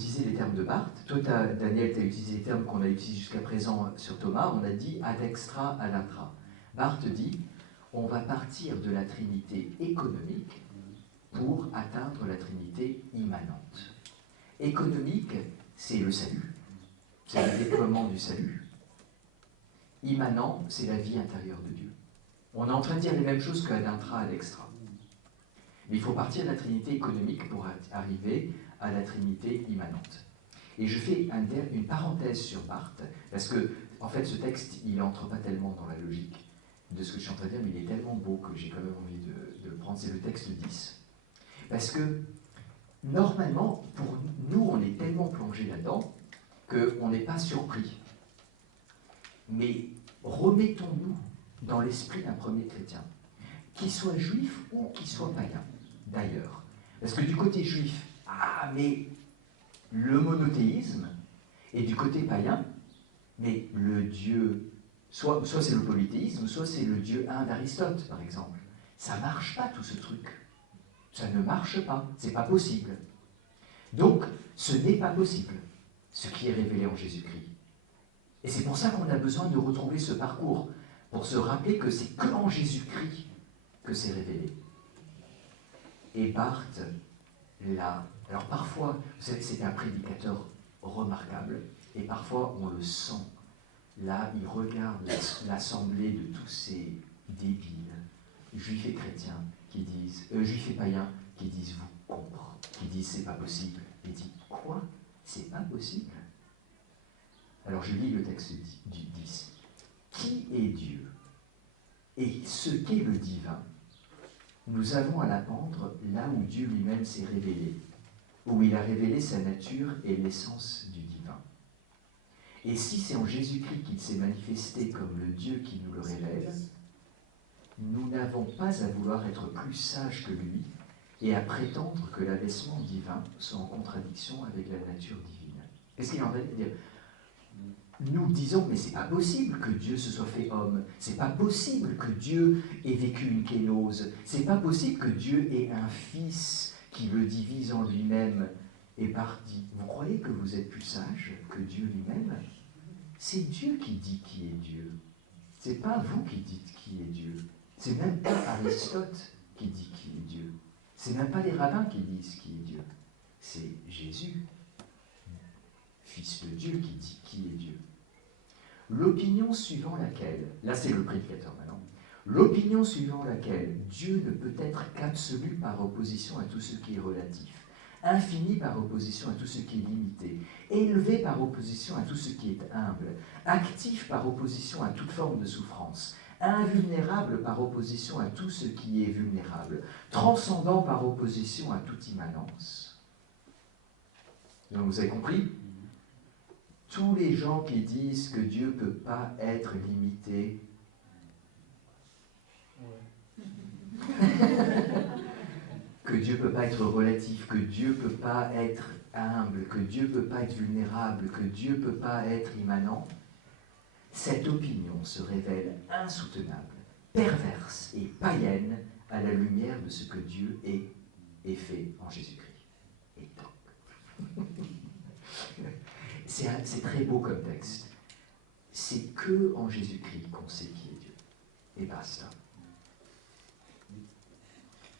utiliser les termes de Barthes. Toi, Daniel, tu as utilisé les termes qu'on a utilisés jusqu'à présent sur Thomas. On a dit ad extra, ad intra. Barthes dit, on va partir de la trinité économique pour atteindre la trinité immanente. Économique, c'est le salut, c'est le déploiement du salut. Immanent, c'est la vie intérieure de Dieu. On est en train de dire les mêmes choses qu'ad intra, ad extra. Mais il faut partir de la trinité économique pour arriver à la trinité immanente. Et je fais une parenthèse sur Barthes, parce que, en fait, ce texte, il n'entre pas tellement dans la logique de ce que je suis en train de dire, mais il est tellement beau que j'ai quand même envie de le prendre. C'est le texte 10. Parce que, normalement, pour nous, on est tellement plongé là-dedans qu'on n'est pas surpris. Mais remettons-nous dans l'esprit d'un premier chrétien, qu'il soit juif ou qu'il soit païen, d'ailleurs. Parce que du côté juif, mais le monothéisme, et du côté païen, mais le Dieu, soit c'est le polythéisme, soit c'est le Dieu un d'Aristote, par exemple. Ça ne marche pas tout ce truc. Ça ne marche pas, c'est pas possible. Donc, ce n'est pas possible, ce qui est révélé en Jésus-Christ. Et c'est pour ça qu'on a besoin de retrouver ce parcours, pour se rappeler que c'est que en Jésus-Christ que c'est révélé. Et Barthes, là, alors parfois, vous savez, c'était un prédicateur remarquable, et parfois on le sent. Là, il regarde l'assemblée de tous ces débiles, juifs et chrétiens, qui disent, juifs et païens, qui disent vous contre, qui disent c'est pas possible. Il dit quoi? C'est pas possible? Alors je lis le texte du 10. Qui est Dieu? Et ce qu'est le divin, nous avons à l'appendre là où Dieu lui-même s'est révélé, où il a révélé sa nature et l'essence du divin. Et si c'est en Jésus-Christ qu'il s'est manifesté comme le Dieu qui nous le révèle, nous n'avons pas à vouloir être plus sages que lui et à prétendre que l'abaissement divin soit en contradiction avec la nature divine. Qu'est-ce qu'il en va dire? Nous disons, mais c'est pas possible que Dieu se soit fait homme, c'est pas possible que Dieu ait vécu une kénose, c'est pas possible que Dieu ait un fils qui le divise en lui-même et parti. Vous croyez que vous êtes plus sage que Dieu lui-même? C'est Dieu qui dit qui est Dieu. C'est pas vous qui dites qui est Dieu. C'est même pas Aristote qui dit qui est Dieu. C'est même pas les rabbins qui disent qui est Dieu. C'est Jésus, Fils de Dieu, qui dit qui est Dieu. L'opinion suivant laquelle, là c'est le prédicateur maintenant, l'opinion suivant laquelle Dieu ne peut être qu'absolu par opposition à tout ce qui est relatif, infini par opposition à tout ce qui est limité, élevé par opposition à tout ce qui est humble, actif par opposition à toute forme de souffrance, invulnérable par opposition à tout ce qui est vulnérable, transcendant par opposition à toute immanence. Donc vous avez compris? Tous les gens qui disent que Dieu ne peut pas être limité, que Dieu ne peut pas être relatif, que Dieu ne peut pas être humble, que Dieu ne peut pas être vulnérable, que Dieu ne peut pas être immanent, cette opinion se révèle insoutenable, perverse et païenne à la lumière de ce que Dieu est et fait en Jésus-Christ. Et donc, c'est très beau comme texte. C'est que en Jésus-Christ qu'on sait qui est Dieu. Et basta.